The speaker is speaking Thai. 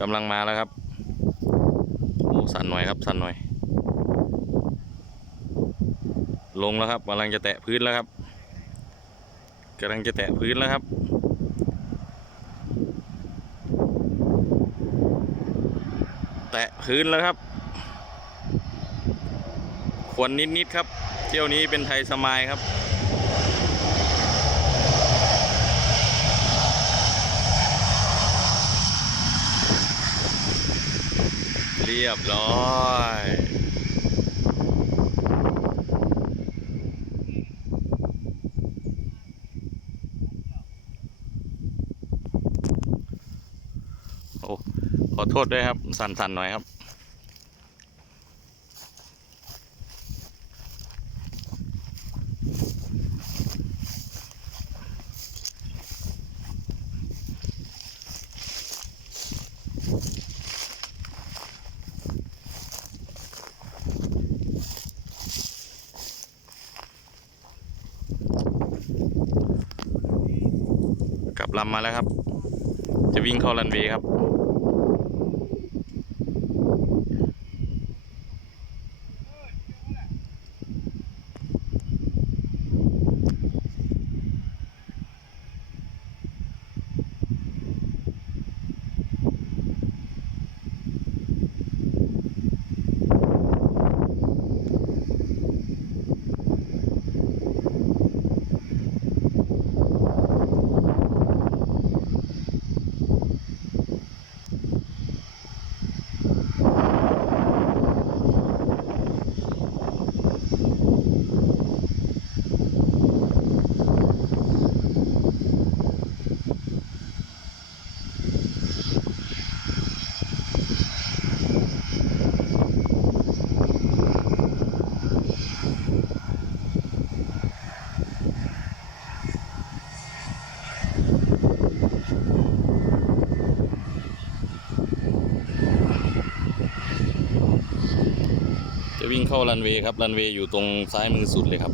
กำลังมาแล้วครับโอ้สั่นหน่อยครับสั่นหน่อยลงแล้วครับกำลังจะแตะพื้นแล้วครับกำลังจะแตะพื้นแล้วครับแตะพื้นแล้วครับควรนิดครับเที่ยวนี้เป็นไทยสมายครับเรียบร้อยโอ้ขอโทษด้วยครับสั่นๆหน่อยครับกลับลำมาแล้วครับจะวิ่งเข้ารันเวย์ครับจะวิ่งเข้ารันเวย์ครับรันเวย์อยู่ตรงซ้ายมือสุดเลยครับ